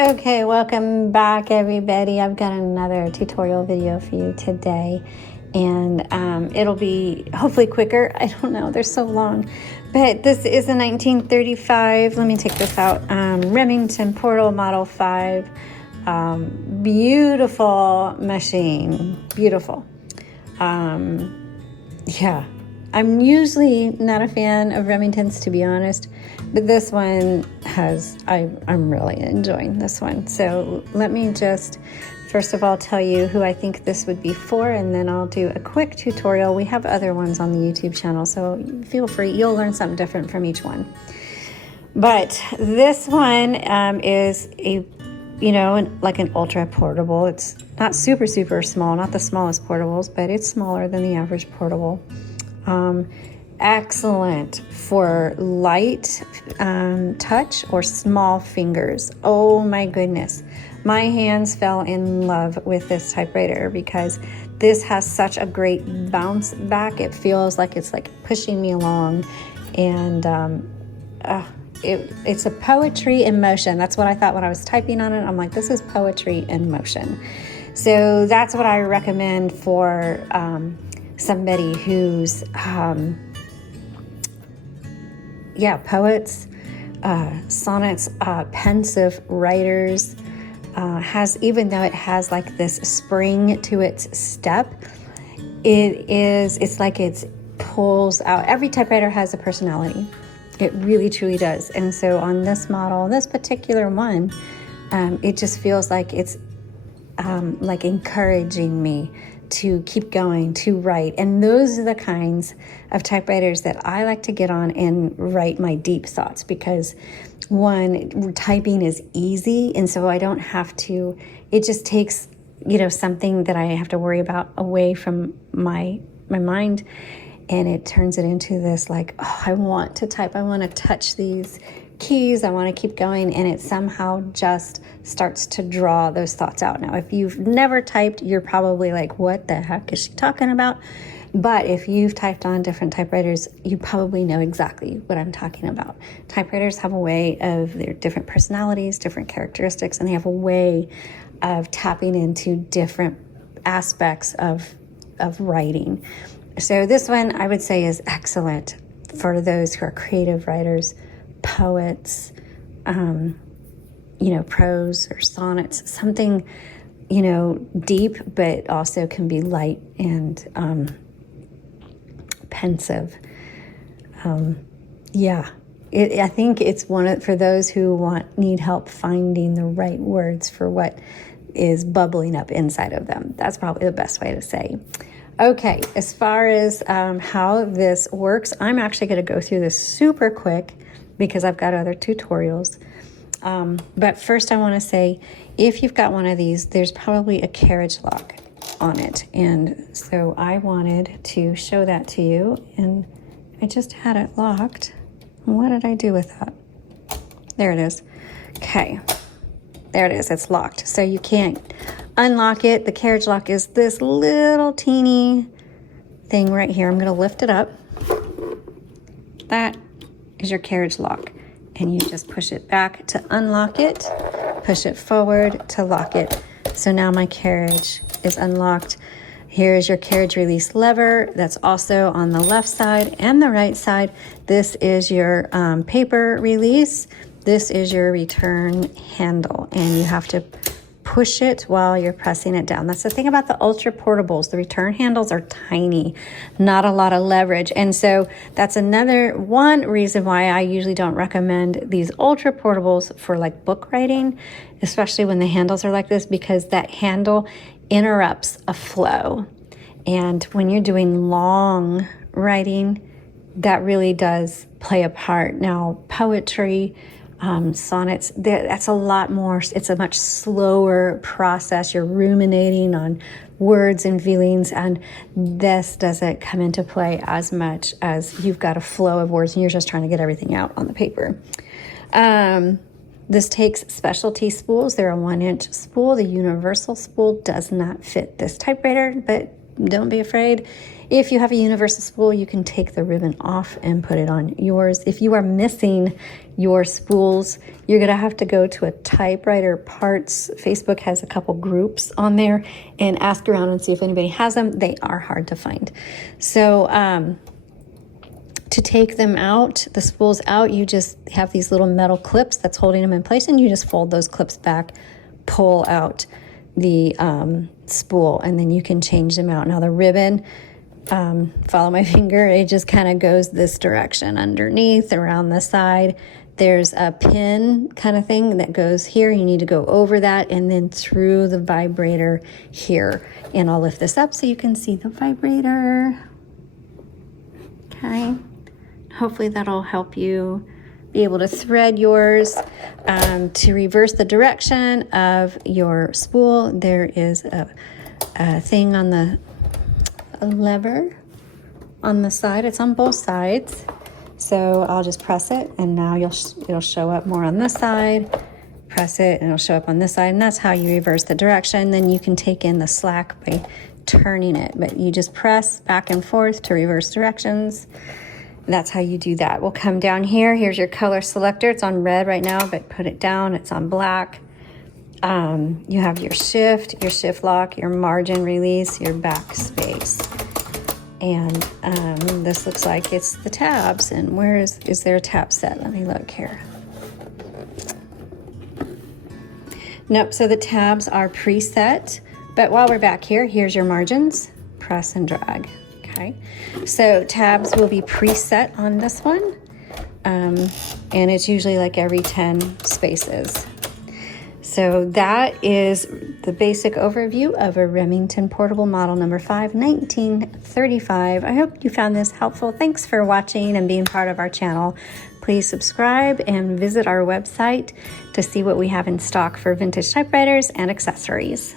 Okay, welcome back everybody. I've got another tutorial video for you today, and it'll be hopefully quicker. I don't know, they're so long, but this is a 1935, let me take this out, Remington Model 5, beautiful machine, beautiful. Yeah, I'm usually not a fan of Remingtons, to be honest, but this one I'm really enjoying this one. So let me just first of all tell you who I think this would be for, and then I'll do a quick tutorial. We have other ones on the YouTube channel, so feel free, you'll learn something different from each one. But this one is like an ultra portable. It's not super small, not the smallest portables, but it's smaller than the average portable. Excellent for light touch or small fingers. Oh my goodness. My hands fell in love with this typewriter because this has such a great bounce back. It feels like it's like pushing me along, and it's a poetry in motion. That's what I thought when I was typing on it. I'm like, this is poetry in motion. So that's what I recommend for somebody who's poets, sonnets, pensive writers, even though it has like this spring to its step, it's like it pulls out. Every typewriter has a personality. It really truly does. And so on this model, this particular one, it just feels like it's like encouraging me to keep going, to write. And those are the kinds of typewriters that I like to get on and write my deep thoughts, because one, typing is easy, and so I don't have to, it just takes, something that I have to worry about away from my mind, and it turns it into this like, oh, I want to type, I want to touch these keys, I want to keep going, and it somehow just starts to draw those thoughts out. Now, if you've never typed, you're probably like, what the heck is she talking about? But if you've typed on different typewriters, you probably know exactly what I'm talking about. Typewriters have a way of their different personalities, different characteristics, and they have a way of tapping into different aspects of writing. So this one I would say is excellent for those who are creative writers, poets, prose or sonnets, something, deep, but also can be light and pensive. I think it's for those who need help finding the right words for what is bubbling up inside of them. That's probably the best way to say. Okay, as far as how this works, I'm actually going to go through this super quick because I've got other tutorials. But first I want to say, if you've got one of these, there's probably a carriage lock on it. And so I wanted to show that to you, and I just had it locked. What did I do with that? There it is. Okay, there it is, it's locked. So you can't unlock it. The carriage lock is this little teeny thing right here. I'm going to lift it up. That is your carriage lock, and you just push it back to unlock it, push it forward to lock it. So now my carriage is unlocked. Here's your carriage release lever. That's also on the left side and the right side. This is your paper release. This is your return handle, and you have to push it while you're pressing it down. That's the thing about the ultra portables. The return handles are tiny, not a lot of leverage. And so that's another one reason why I usually don't recommend these ultra portables for like book writing, especially when the handles are like this, because that handle interrupts a flow. And when you're doing long writing, that really does play a part. Now, poetry, sonnets, that's a lot more, it's a much slower process. You're ruminating on words and feelings, and this doesn't come into play as much as you've got a flow of words and you're just trying to get everything out on the paper. This takes specialty spools. They're a 1-inch spool. The universal spool does not fit this typewriter, but don't be afraid. If you have a universal spool, you can take the ribbon off and put it on yours. If you are missing your spools, you're going to have to go to a typewriter parts. Facebook has a couple groups on there, and ask around and see if anybody has them. They are hard to find. So to take them out, the spools out, you just have these little metal clips that's holding them in place, and you just fold those clips back, pull out the spool, and then you can change them out. Now the ribbon, follow my finger, it just kind of goes this direction underneath, around the side. There's a pin kind of thing that goes here. You need to go over that and then through the vibrator here. And I'll lift this up so you can see the vibrator. Okay. Hopefully that'll help you be able to thread yours. To reverse the direction of your spool, there is a thing on the lever on the side. It's on both sides. So I'll just press it, and now it'll show up more on this side. Press it, and it'll show up on this side, and that's how you reverse the direction. Then you can take in the slack by turning it, but you just press back and forth to reverse directions. That's how you do that. We'll come down here. Here's your color selector. It's on red right now, but put it down. It's on black. You have your shift lock, your margin release, your backspace. And this looks like it's the tabs. And where is there a tab set? Let me look here. Nope, so the tabs are preset. But while we're back here, here's your margins. Press and drag. Okay, so tabs will be preset on this one, and it's usually like every 10 spaces. So that is the basic overview of a Remington Portable Model number 5, 1935. I hope you found this helpful. Thanks for watching and being part of our channel. Please subscribe and visit our website to see what we have in stock for vintage typewriters and accessories.